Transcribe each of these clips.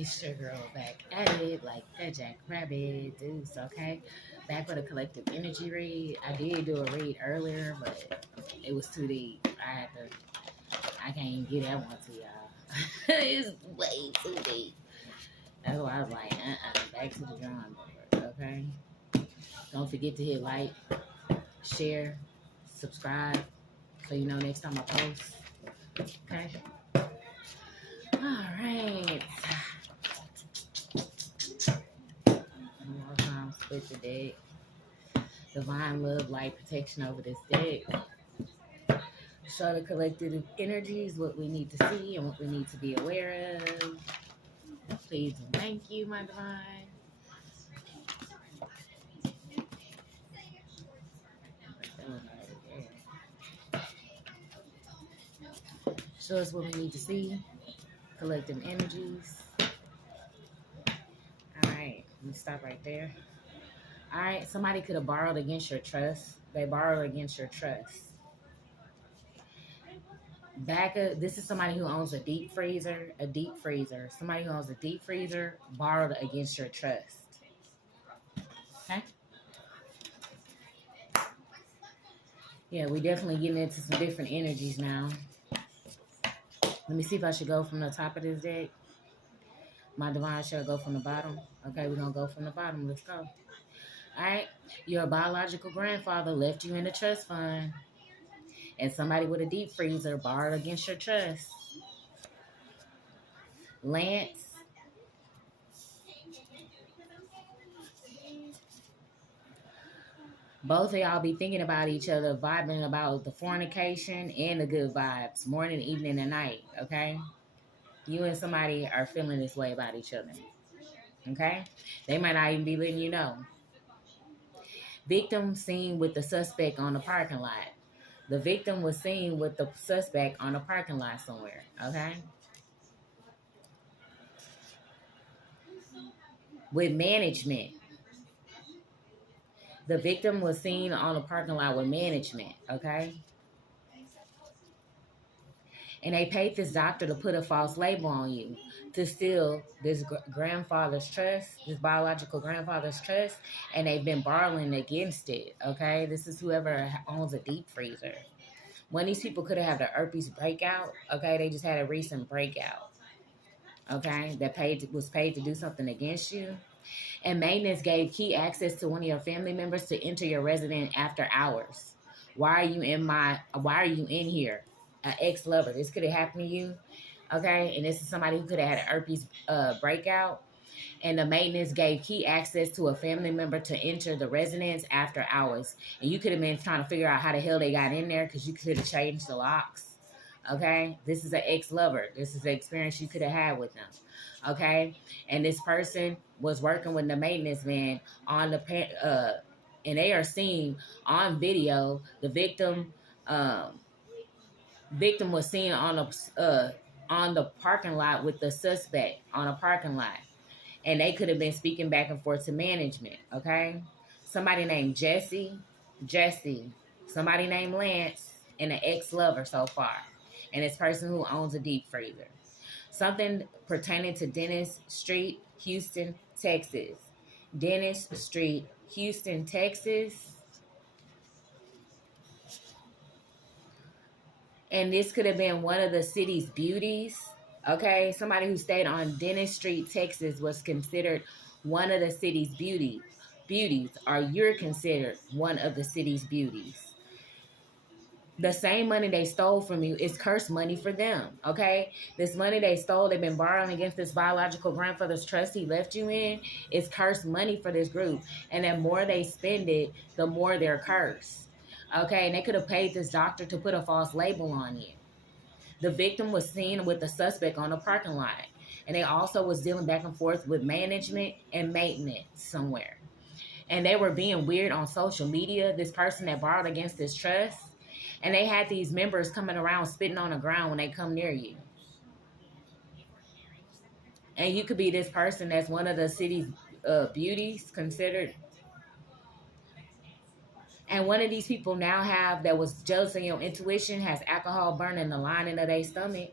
It's your girl back at it like that Jackrabbit Deuce, okay? Back with a collective energy read. I did do a read earlier, but it was too deep. I can't even get that one to y'all. It's way too deep. That's why I was like, back to the drawing board, okay? Don't forget to hit like, share, subscribe, so you know next time I post, okay? All right. One more time, split the deck. Divine love, light, protection over this deck. Show the collective energies what we need to see and what we need to be aware of. Please and thank you, my divine. Show us what we need to see. Collective energies. All right, let me stop right there. All right, somebody could have borrowed against your trust. They borrowed against your trust. This is somebody who owns a deep freezer. Somebody who owns a deep freezer borrowed against your trust. Okay. Yeah, we definitely getting into some different energies now. Let me see if I should go from the top of this deck. My divine shall go from the bottom. Okay, we're gonna go from the bottom. Let's go. All right. Your biological grandfather left you in the trust fund. And somebody with a deep freezer borrowed against your trust. Lance. Both of y'all be thinking about each other, vibing about the fornication and the good vibes, morning, evening, and night, okay? You and somebody are feeling this way about each other, okay? They might not even be letting you know. Victim seen with the suspect on the parking lot. The victim was seen with the suspect on a parking lot somewhere, okay? With management. The victim was seen on a parking lot with management, okay? And they paid this doctor to put a false label on you to steal this grandfather's trust, this biological grandfather's trust, and they've been borrowing against it, okay? This is whoever owns a deep freezer. One of these people could have had the herpes breakout, okay? They just had a recent breakout, okay? That was paid to do something against you. And maintenance gave key access to one of your family members to enter your residence after hours. Why are you in here? An ex-lover. This could have happened to you, okay? And this is somebody who could have had an herpes breakout. And the maintenance gave key access to a family member to enter the residence after hours. And you could have been trying to figure out how the hell they got in there because you could have changed the locks, okay? This is an ex-lover. This is the experience you could have had with them, okay? And this person was working with the maintenance man on the and they are seen on video. The victim was seen on the parking lot with the suspect on a parking lot. And they could have been speaking back and forth to management, okay? Somebody named Jesse, somebody named Lance, and an ex-lover so far. And this person who owns a deep freezer. Something pertaining to Dennis Street, Houston, Texas. Dennis Street, Houston, Texas. And this could have been one of the city's beauties, okay? Somebody who stayed on Dennis Street, Texas was considered one of the city's beauties, or you're considered one of the city's beauties. The same money they stole from you is cursed money for them, okay? This money they stole, they've been borrowing against this biological grandfather's trust he left you in, is cursed money for this group. And the more they spend it, the more they're cursed. Okay, and they could have paid this doctor to put a false label on you. The victim was seen with the suspect on the parking lot. And they also was dealing back and forth with management and maintenance somewhere. And they were being weird on social media, this person that borrowed against this trust. And they had these members coming around spitting on the ground when they come near you. And you could be this person that's one of the city's beauties considered. And one of these people now that was jealous of your intuition, has alcohol burning the lining of their stomach.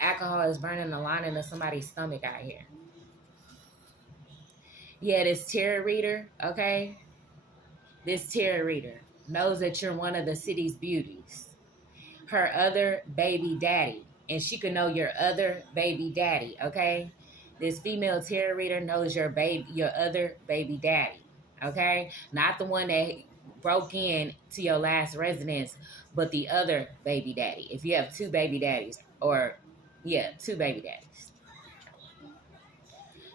Alcohol is burning the lining of somebody's stomach out here. Yeah, this tarot reader, okay? This tarot reader knows that you're one of the city's beauties. Her other baby daddy. And she can know your other baby daddy, okay? This female tarot reader knows your other baby daddy, okay? Not the one that broke in to your last residence, but the other baby daddy. If you have two baby daddies, or yeah, two baby daddies.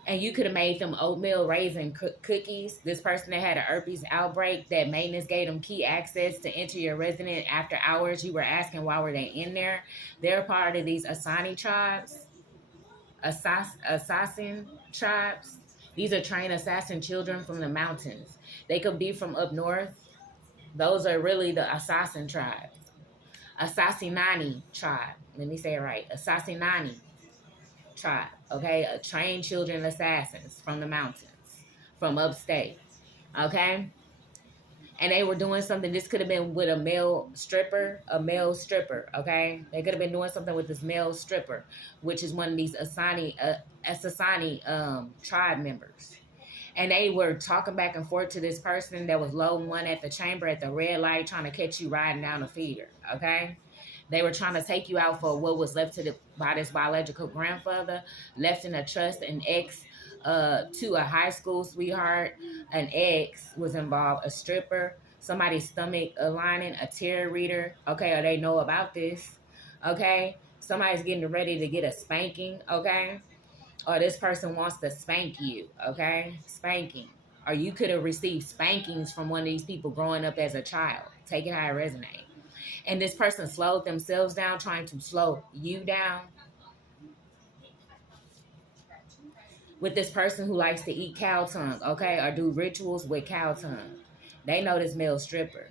And you could have made them oatmeal raisin cookies. This person that had an herpes outbreak, that maintenance gave them key access to enter your residence after hours. You were asking why were they in there. They're part of these Asani tribes, assassin tribes. These are trained assassin children from the mountains. They could be from up north. Those are really the assassin tribes. Assassinani tribe. Let me say it right. Assassinani tribe, okay? Trained children assassins from the mountains, from upstate, okay? And they were doing something. This could have been with a male stripper, okay? They could have been doing something with this male stripper, which is one of these Asani tribe members. And they were talking back and forth to this person that was loading one at the chamber at the red light, trying to catch you riding down the feeder, okay? They were trying to take you out for what was left by this biological grandfather, left in a trust, an ex to a high school sweetheart. An ex was involved, a stripper, somebody's stomach lining, a tarot reader, okay, or they know about this, okay? Somebody's getting ready to get a spanking, okay? Or this person wants to spank you, okay? Spanking. Or you could have received spankings from one of these people growing up as a child. Take it how it resonates. And this person slowed themselves down, trying to slow you down. With this person who likes to eat cow tongue, okay, or do rituals with cow tongue. They know this male stripper.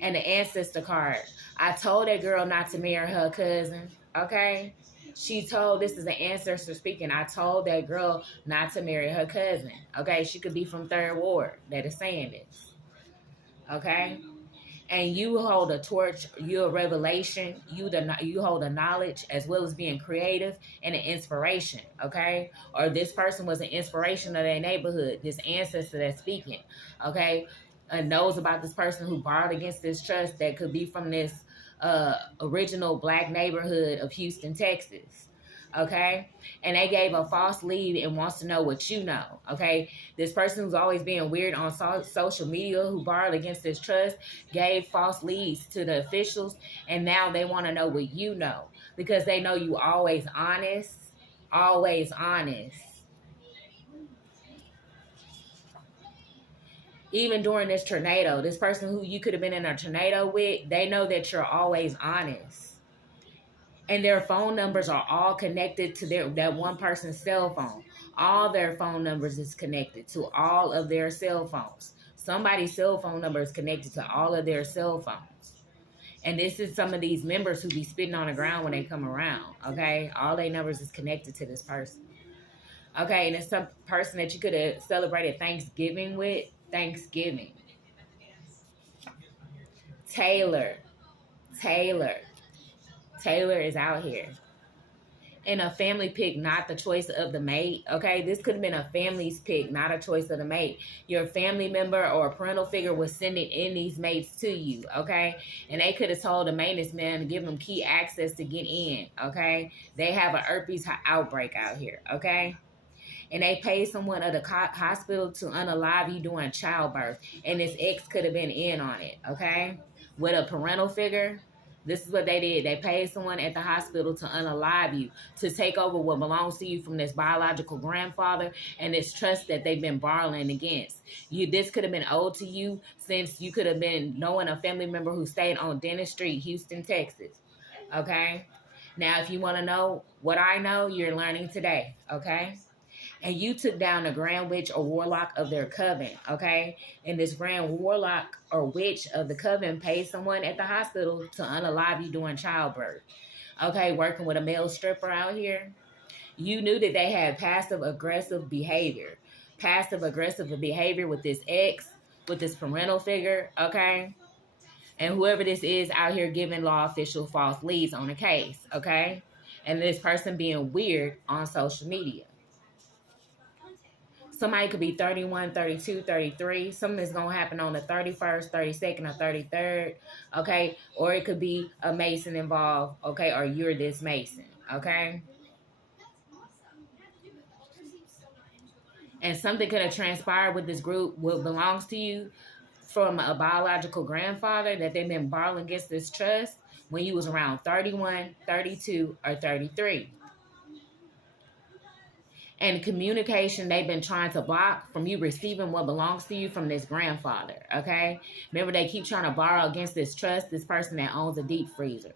And the ancestor card. I told that girl not to marry her cousin, okay? She told, this is the ancestor speaking, I told that girl not to marry her cousin, okay? She could be from 3rd Ward that is saying this, okay? And you hold a torch, you're a revelation, you hold a knowledge as well as being creative and an inspiration, okay? Or this person was an inspiration of their neighborhood, this ancestor that's speaking, okay? And knows about this person who borrowed against this trust that could be from this original Black neighborhood of Houston, Texas. Okay, and they gave a false lead and wants to know what you know. Okay, this person who's always being weird on social media, who borrowed against this trust, gave false leads to the officials, and now they want to know what you know because they know you always honest, always honest. Even during this tornado, this person who you could have been in a tornado with, they know that you're always honest. And their phone numbers are all connected to that one person's cell phone. All their phone numbers is connected to all of their cell phones. Somebody's cell phone number is connected to all of their cell phones. And this is some of these members who be spitting on the ground when they come around, okay? All their numbers is connected to this person. Okay, and it's some person that you could have celebrated Thanksgiving with. Thanksgiving. Taylor is out here. And a family pick, not the choice of the mate, okay? This could have been a family's pick, not a choice of the mate. Your family member or a parental figure was sending in these mates to you, okay? And they could have told the maintenance man to give them key access to get in, okay? They have an herpes outbreak out here, okay? And they paid someone at the hospital to unalive you during childbirth. And this ex could have been in on it, okay? With a parental figure. This is what they did. They paid someone at the hospital to unalive you, to take over what belongs to you from this biological grandfather and this trust that they've been borrowing against. This could have been owed to you since you could have been knowing a family member who stayed on Dennis Street, Houston, Texas. Okay? Now, if you want to know what I know, you're learning today. Okay? And you took down the grand witch or warlock of their coven, okay? And this grand warlock or witch of the coven paid someone at the hospital to unalive you during childbirth, okay? Working with a male stripper out here. You knew that they had passive-aggressive behavior. Passive-aggressive behavior with this ex, with this parental figure, okay? And whoever this is out here giving law official false leads on the case, okay? And this person being weird on social media. Somebody could be 31, 32, 33. Something is going to happen on the 31st, 32nd, or 33rd, okay? Or it could be a Mason involved, okay? Or you're this Mason, okay? And something could have transpired with this group, what belongs to you, from a biological grandfather that they've been borrowing against this trust when you was around 31, 32, or 33. And communication they've been trying to block from you receiving what belongs to you from this grandfather, okay? Remember, they keep trying to borrow against this trust, this person that owns a deep freezer,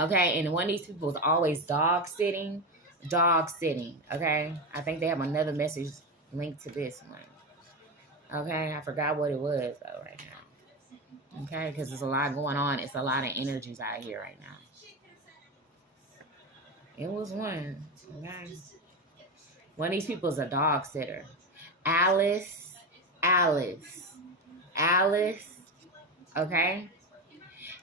okay? And one of these people is always dog sitting, okay? I think they have another message linked to this one, okay? I forgot what it was, though, right now, okay? Because there's a lot going on. It's a lot of energies out here right now. It was one, okay? One of these people is a dog sitter. Alice, okay?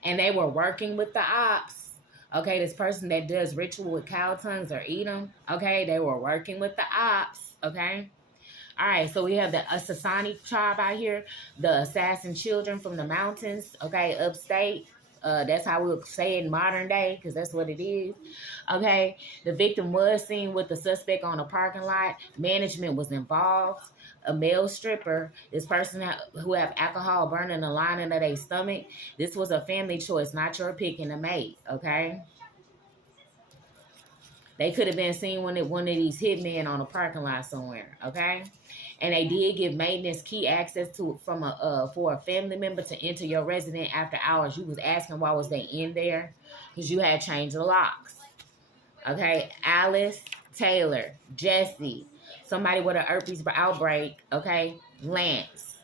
And they were working with the ops, okay? This person that does ritual with cow tongues or eat them, okay? They were working with the ops, okay? All right, so we have the Asasani tribe out here, the assassin children from the mountains, okay, upstate. That's how we'll say it in modern day, because that's what it is. Okay, the victim was seen with the suspect on a parking lot. Management was involved. A male stripper, this person who have alcohol burning the lining of their stomach. This was a family choice, not your picking to mate, okay? They could have been seen with one of these hitmen on a parking lot somewhere, okay? And they did give maintenance key access to for a family member to enter your residence after hours. You was asking why was they in there? Because you had changed the locks. Okay, Alice Taylor, Jesse, somebody with an herpes outbreak, okay? Lance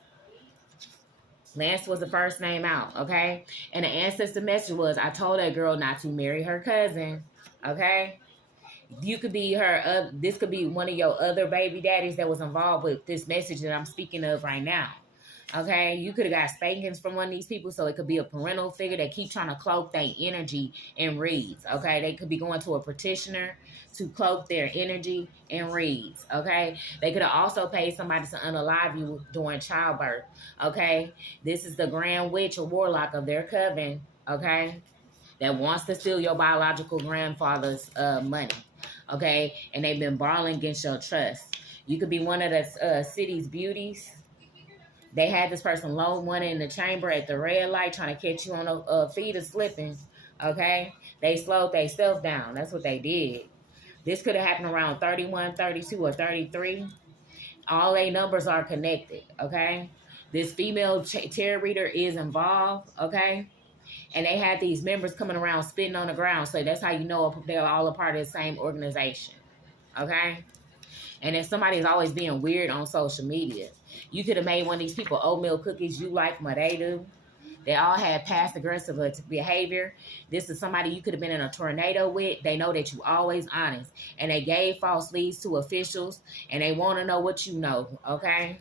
was the first name out, okay? And the ancestor message was, I told that girl not to marry her cousin, okay? You could be her, this could be one of your other baby daddies that was involved with this message that I'm speaking of right now. Okay, you could have got spankings from one of these people, so it could be a parental figure that keep trying to cloak their energy in reads. Okay, they could be going to a practitioner to cloak their energy in reads. Okay, they could have also paid somebody to unalive you during childbirth. Okay, this is the grand witch or warlock of their coven. Okay, that wants to steal your biological grandfather's money. Okay, and they've been borrowing against your trust. You could be one of the city's beauties. They had this person load money in the chamber at the red light trying to catch you on a feet of slipping, okay? They slowed themselves down. That's what they did. This could have happened around 31, 32, or 33. All their numbers are connected, okay? This female tarot reader is involved, okay? And they had these members coming around spitting on the ground. So that's how you know they're all a part of the same organization, okay? And if somebody's always being weird on social media, you could have made one of these people oatmeal cookies. You like what they do. They all had past aggressive behavior. This is somebody you could have been in a tornado with. They know that you always honest. And they gave false leads to officials. And they want to know what you know, okay?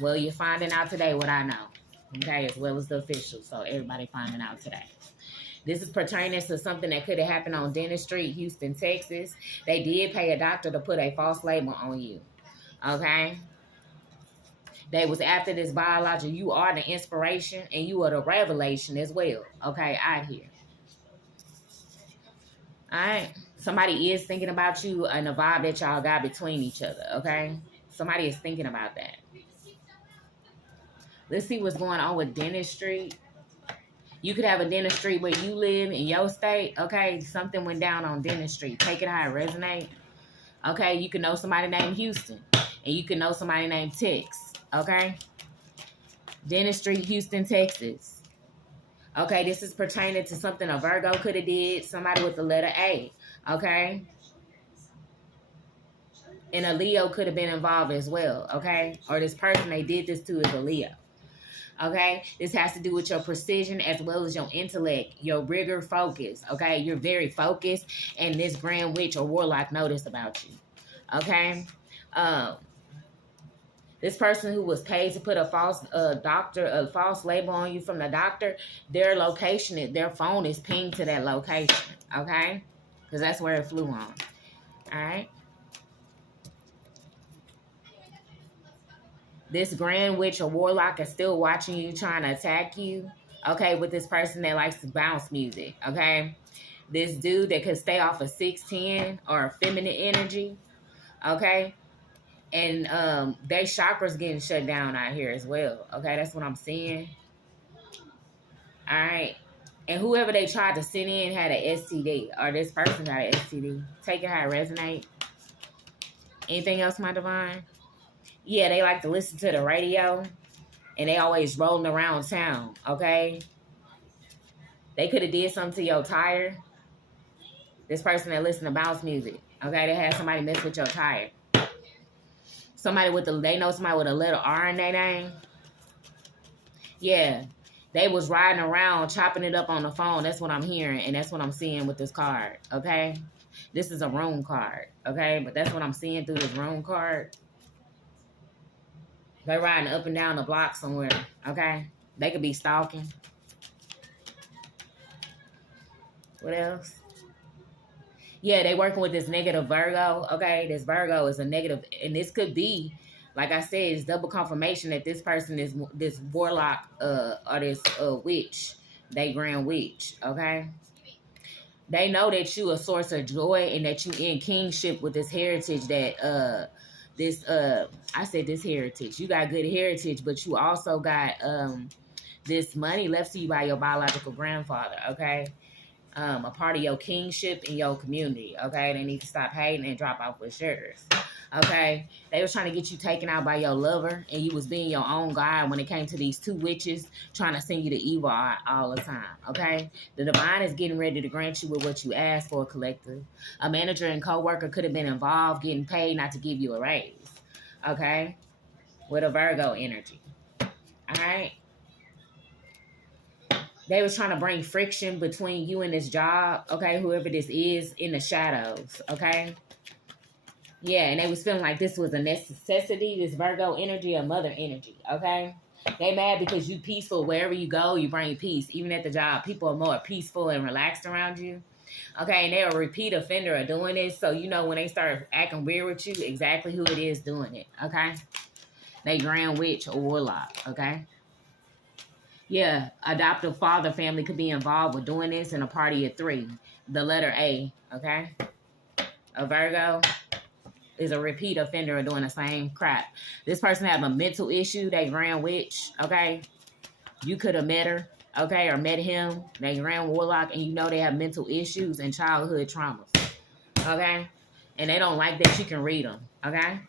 Well, you're finding out today what I know, okay? As well as the officials. So everybody finding out today. This is pertaining to something that could have happened on Dennis Street, Houston, Texas. They did pay a doctor to put a false label on you, okay? They was after this biological. You are the inspiration and you are the revelation as well, okay, out here. All right? Somebody is thinking about you and the vibe that y'all got between each other, okay? Somebody is thinking about that. Let's see what's going on with Dennis Street. You could have a Dennis Street where you live in your state, okay? Something went down on Dennis Street. Take it how it resonates. Okay, you can know somebody named Houston. And you can know somebody named Tex, okay? Dennis Street, Houston, Texas. Okay, this is pertaining to something a Virgo could have did. Somebody with the letter A, okay? And a Leo could have been involved as well, okay? Or this person they did this to is a Leo. Okay, this has to do with your precision as well as your intellect, your rigor, focus. Okay, you're very focused, and this grand witch or warlock noticed about you. Okay, this person who was paid to put a false false label on you from the doctor, their location, their phone is pinged to that location. Okay, because that's where it flew on. All right. This grand witch or warlock is still watching you, trying to attack you. Okay, with this person that likes to bounce music. Okay, this dude that could stay off of 610 or feminine energy. Okay, and they chakras getting shut down out here as well. Okay, that's what I'm seeing. All right. And whoever they tried to send in had an STD, or this person got an STD. Take it how it resonate. Anything else, my divine? Yeah, they like to listen to the radio, and they always rolling around town, okay? They could have did something to your tire. This person that listen to bounce music, okay? They had somebody mess with your tire. Somebody with they know somebody with a little R in their name. Yeah. They was riding around, chopping it up on the phone. That's what I'm hearing, and that's what I'm seeing with this card, okay? This is a room card, okay? But that's what I'm seeing through this room card. They're riding up and down the block somewhere, okay? They could be stalking. What else? Yeah, they working with this negative Virgo, okay? This Virgo is a negative, and this could be, like I said, it's double confirmation that this person is this warlock or this witch, they grand witch, okay? They know that you a source of joy and that you in kingship with this heritage that I said this heritage. You got good heritage, but you also got this money left to you by your biological grandfather, okay? A part of your kingship in your community, okay? They need to stop hating and drop off with yours, okay? They was trying to get you taken out by your lover, and you was being your own God when it came to these two witches trying to send you to evil all the time, okay? The divine is getting ready to grant you with what you asked for, collective. A manager and co-worker could have been involved, getting paid not to give you a raise, okay? With a Virgo energy, all right? They was trying to bring friction between you and this job, okay? Whoever this is in the shadows, okay? Yeah, and they was feeling like this was a necessity, this Virgo energy, a mother energy, okay? They mad because you peaceful. Wherever you go, you bring peace. Even at the job, people are more peaceful and relaxed around you, okay? And they're a repeat offender of doing this, so you know when they start acting weird with you, exactly who it is doing it, okay? They grand witch or warlock, okay? Yeah, adoptive father family could be involved with doing this in a party of 3. The letter A, okay? A Virgo is a repeat offender of doing the same crap. This person have a mental issue, they grand witch, okay? You could have met her, okay, or met him, they grand warlock, and you know they have mental issues and childhood traumas, okay? And they don't like that you can read them, okay?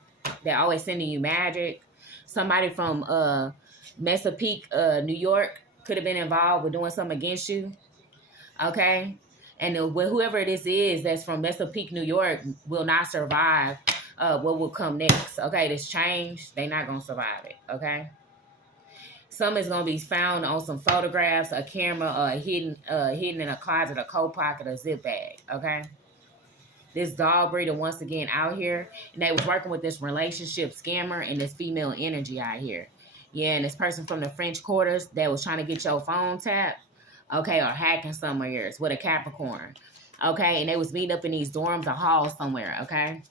They're always sending you magic. Somebody from Chesapeake, New York could have been involved with doing something against you, okay? And whoever this is that's from Chesapeake, New York will not survive what will come next, okay? This change, they're not going to survive it, okay? Some is going to be found on some photographs, a camera, hidden in a closet, a coat pocket, a zip bag, okay? This dog breeder, once again, out here, and they was working with this relationship scammer and this female energy out here. Yeah, and this person from the French Quarters that was trying to get your phone tapped, okay, or hacking some of yours with a Capricorn, okay? And they was meeting up in these dorms or halls somewhere, okay?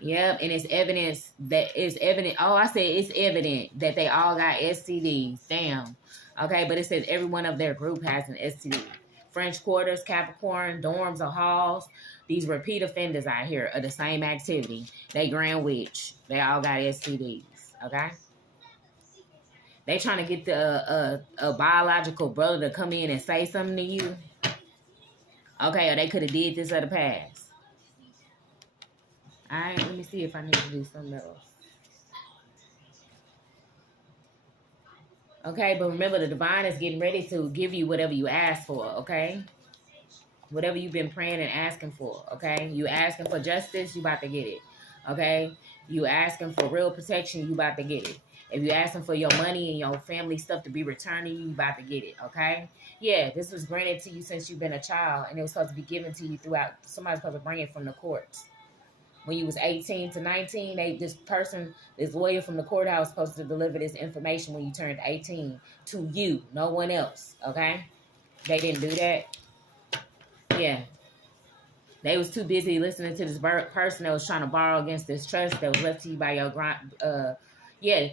Yep, and it's evidence that it's evident. Oh, I said it's evident that they all got STDs. Damn. Okay, but it says every one of their group has an STD. French Quarters, Capricorn, dorms or halls. These repeat offenders out here are the same activity. They grand witch. They all got STDs. Okay. They trying to get a biological brother to come in and say something to you. Okay, or they could have did this in the past. All right, let me see if I need to do something else. Okay, but remember the divine is getting ready to give you whatever you ask for, okay? Whatever you've been praying and asking for, okay? You asking for justice, you about to get it, okay? You asking for real protection, you about to get it. If you asking for your money and your family stuff to be returned to you, you about to get it, okay? Yeah, this was granted to you since you've been a child, and it was supposed to be given to you throughout. Somebody's supposed to bring it from the courts. When you was 18 to 19, this lawyer from the courthouse was supposed to deliver this information when you turned 18 to you, no one else, okay? They didn't do that. Yeah. They was too busy listening to this person that was trying to borrow against this trust that was left to you by Yeah,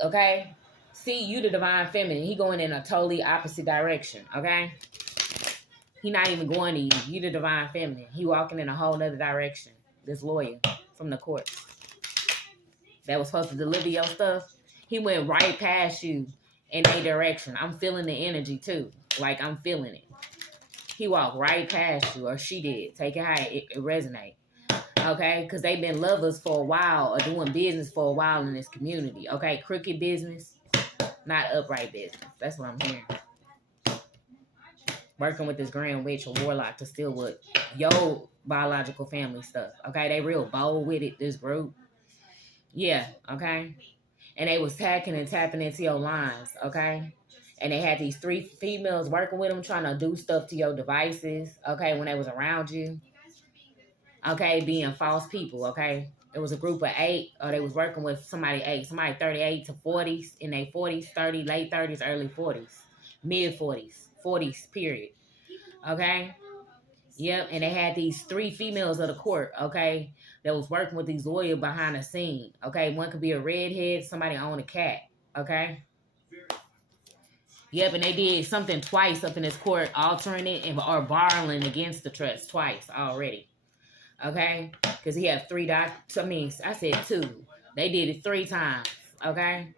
okay? See, you the divine feminine. He going in a totally opposite direction, okay? He not even going to you. You the divine feminine. He walking in a whole nother direction. This lawyer from the court that was supposed to deliver your stuff, he went right past you in a direction. I'm feeling the energy too. Like, I'm feeling it. He walked right past you, or she did. Take it how it resonate. Okay? Because they've been lovers for a while or doing business for a while in this community. Okay? Crooked business, not upright business. That's what I'm hearing. Working with this grand witch or warlock to steal with your biological family stuff. Okay? They real bold with it, this group. Yeah, okay? And they was hacking and tapping into your lines, okay? And they had these 3 females working with them, trying to do stuff to your devices, okay, when they was around you. Okay, being false people, okay? It was a group of 8, or they was working with somebody 8, somebody 38 to 40s, in their 40s, 30, late 30s, early 40s, mid 40s, 40s, period. Okay? Yep, and they had these 3 females of the court, okay, that was working with these lawyers behind the scene, okay? One could be a redhead, somebody own a cat, okay? Yep, and they did something twice up in this court, altering it or borrowing against the trust twice already, okay? Because he had 3 I said 2. They did it 3 times, okay?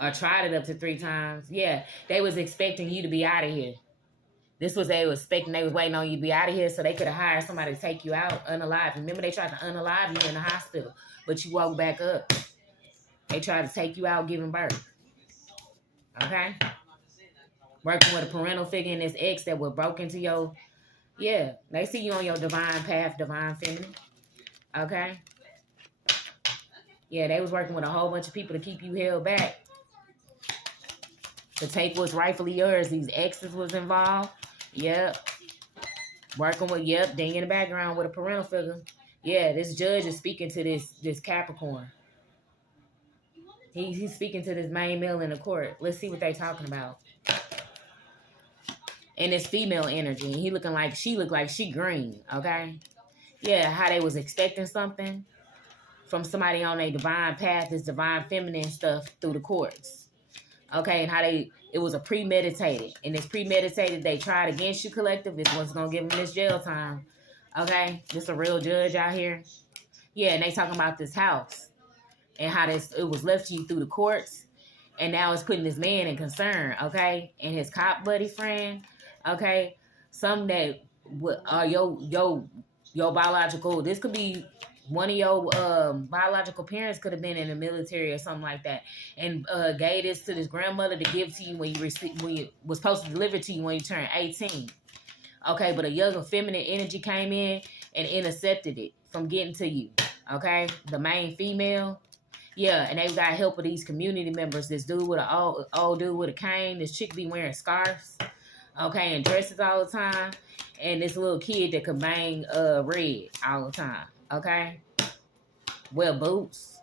Or tried it up to 3 times. Yeah, they was expecting you to be out of here. This was they was expecting. They was waiting on you to be out of here so they could have hired somebody to take you out unalive. Remember, they tried to unalive you in the hospital, but you woke back up. They tried to take you out giving birth. Okay? Working with a parental figure and this ex that were broke into your... Yeah, they see you on your divine path, divine feminine. Okay? Yeah, they was working with a whole bunch of people to keep you held back. To take what's rightfully yours. These exes was involved. Yep. Working with, yep, ding in the background with a parental figure. Yeah, this judge is speaking to this Capricorn. He's speaking to this main male in the court. Let's see what they talking about. And this female energy. And he looking like, she looked like she green, okay? Yeah, how they was expecting something from somebody on a divine path, this divine feminine stuff through the courts. Okay, and how it was a premeditated. And this premeditated, they tried against you collective. It's what's going to give them this jail time. Okay, this a real judge out here. Yeah, and they talking about this house. And how it was left to you through the courts. And now it's putting this man in concern, okay? And his cop buddy friend, okay? Some that your biological, this could be one of your biological parents could have been in the military or something like that, and gave this to this grandmother to give to you when you was supposed to deliver to you when you turned 18. Okay, but a younger feminine energy came in and intercepted it from getting to you. Okay, the main female. Yeah, and they got help with these community members. This dude with an old dude with a cane. This chick be wearing scarves, okay, and dresses all the time. And this little kid that could bang red all the time, okay? Wear boots.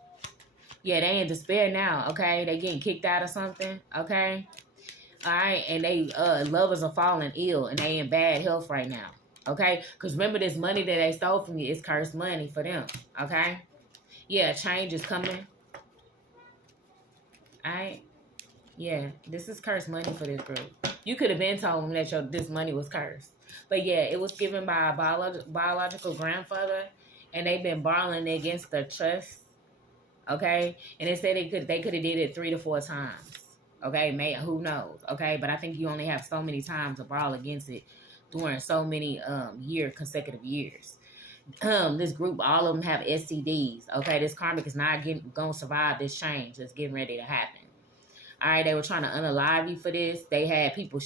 Yeah, they in despair now, okay? They getting kicked out or something, okay? All right, and they lovers are falling ill, and they in bad health right now, okay? Because remember, this money that they stole from you is cursed money for them, okay? Yeah, change is coming. Alright, yeah, this is cursed money for this group. You could have been told them that this money was cursed, but yeah, it was given by a biological grandfather, and they've been borrowing against the trust. Okay, and they said they could have did it 3 to 4 times. Okay, who knows? Okay, but I think you only have so many times to borrow against it during so many consecutive years. This group, all of them have STDs. Okay, this karmic is not gonna survive this change that's getting ready to happen. All right, they were trying to unalive you for this. They had people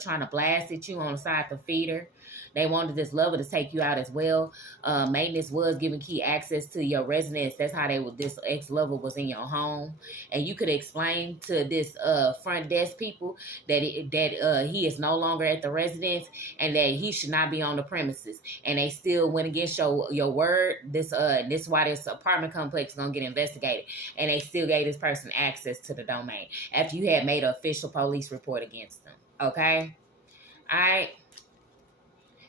trying to blast at you on the side of the feeder. They wanted this lover to take you out as well. Maintenance was giving key access to your residence. That's how this ex-lover was in your home. And you could explain to this front desk people that he is no longer at the residence and that he should not be on the premises. And they still went against your word. This is why this apartment complex is going to get investigated. And they still gave this person access to the domain after you had made an official police report against them. Okay? All right?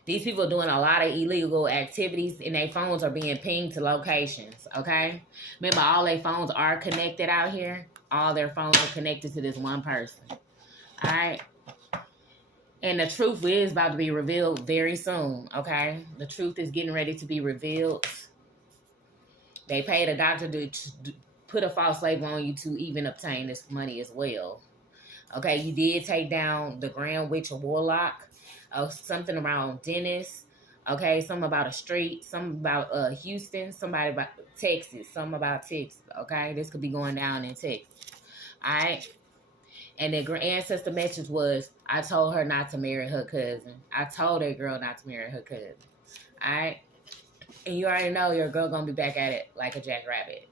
These people are doing a lot of illegal activities, and their phones are being pinged to locations, okay? Remember, all their phones are connected out here. All their phones are connected to this one person, all right? And the truth is about to be revealed very soon, okay? The truth is getting ready to be revealed. They paid a doctor to put a false label on you to even obtain this money as well. Okay, you did take down the Grand Witch of Warlock. Something around Dennis. Okay, something about a street. Something about Houston. Somebody about Texas. Something about Texas. Okay, this could be going down in Texas. All right. And the ancestor message was, I told her not to marry her cousin. I told that girl not to marry her cousin. All right. And you already know your girl gonna be back at it like a jackrabbit.